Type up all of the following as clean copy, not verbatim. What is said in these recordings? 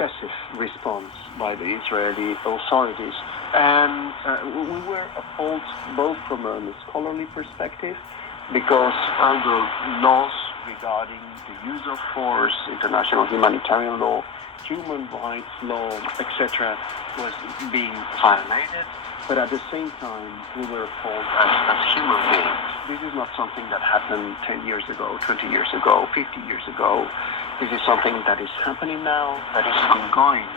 excessive response by the Israeli authorities. And we were appalled both from a scholarly perspective, because all the laws regarding the use of force, international humanitarian law, human rights law, etc., was being violated. But at the same time, we were appalled as human beings. This is not something that happened 10 years ago, 20 years ago, 50 years ago. This is something that is happening now, that is ongoing.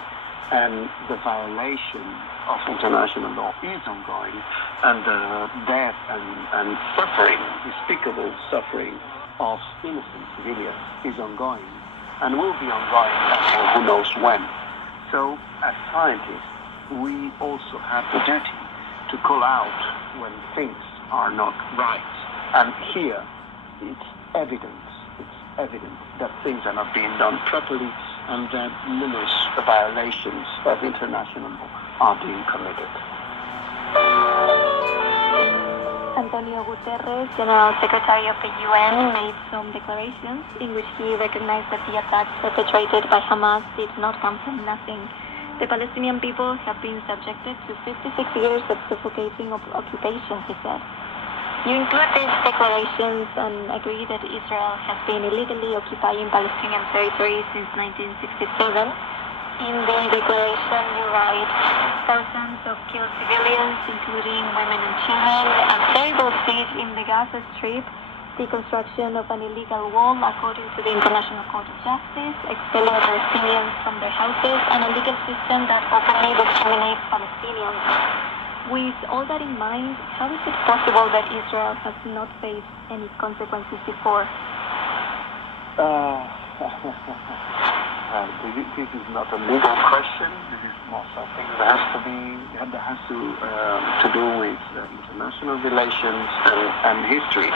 And the violation of international law is ongoing. And the death and suffering, despicable suffering of innocent civilians is ongoing. And will be ongoing until who knows when. So, as scientists, we also have the duty to call out when things are not right. And here, it's evident that things are not being done properly and that numerous violations of international law are being committed. Antonio Guterres, General Secretary of the UN, made some declarations in which he recognized that the attacks perpetrated by Hamas did not come from nothing. The Palestinian people have been subjected to 56 years of suffocating occupation, he said. You include these declarations and agree that Israel has been illegally occupying Palestinian territory since 1967. In the declaration, you write, thousands of killed civilians, including women and children, a terrible siege in the Gaza Strip, the construction of an illegal wall according to the International Court of Justice, expelling Palestinians from their houses, and a legal system that openly discriminates Palestinians. With all that in mind, how is it possible that Israel has not faced any consequences before? This is not a legal question. This is more something that has to do with international relations and history.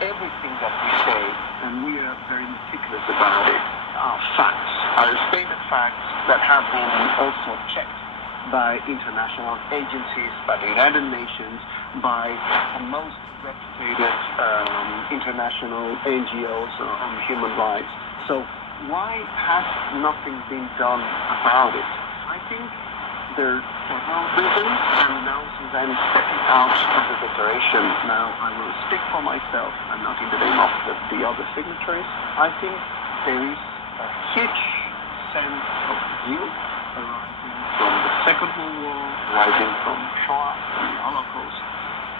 Everything that we say, and we are very meticulous about it, are facts, are stated facts that have been also checked by international agencies, by the United Nations, by the most reputed international NGOs on human rights. So why has nothing been done about it? I think there are several reasons, and now since I'm stepping out of the declaration, now I will speak for myself and not in the name of the other signatories. I think there is a huge sense of guilt arising from the Second World War, arising from Shoah, from the Holocaust,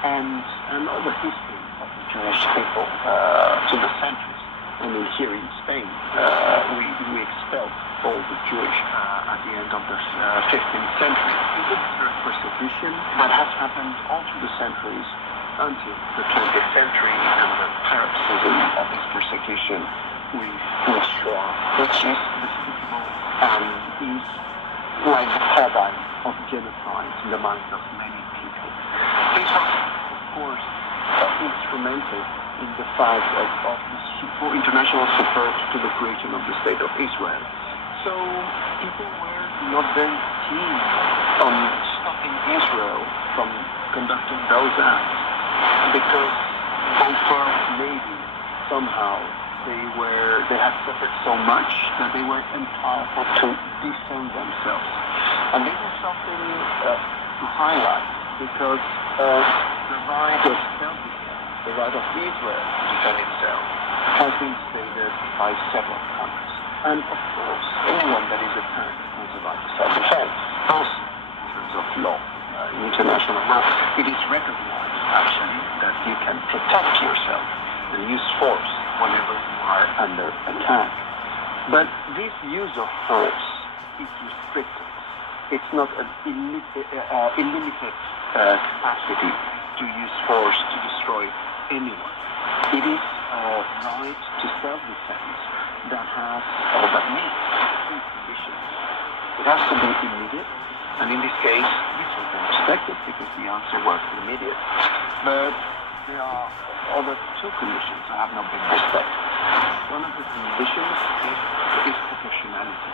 and all the history of the Jewish people to the centuries. I mean, here in Spain, we expelled all the Jewish at the end of the 15th century. It's a persecution that has happened all through the centuries until the 20th century, and the paroxysm of this persecution with Shoah, which is despicable and is like the paradigm of genocide in the minds of many people. This was, of course, instrumental in the fact of the international support to the creation of the State of Israel. So people were not very keen on stopping Israel from conducting those acts, because they felt maybe somehow they had suffered so much that they were entitled to defend themselves. And this is something to highlight, because the right of self-defense, the right of Israel to defend itself, has been stated by several countries. And of course, anyone that is attacked has a right to self-defense, both in terms of law, international law. It is recognized, actually, that you can protect yourself and use force whenever you are under attack. But this use of force is restricted. It's not an unlimited capacity to use force to destroy anyone. It is a right to self-defense that needs two conditions. It has to be immediate, and in this case, this has been respected because the answer was immediate. But there are other two conditions that have not been respected. One of the conditions is proportionality.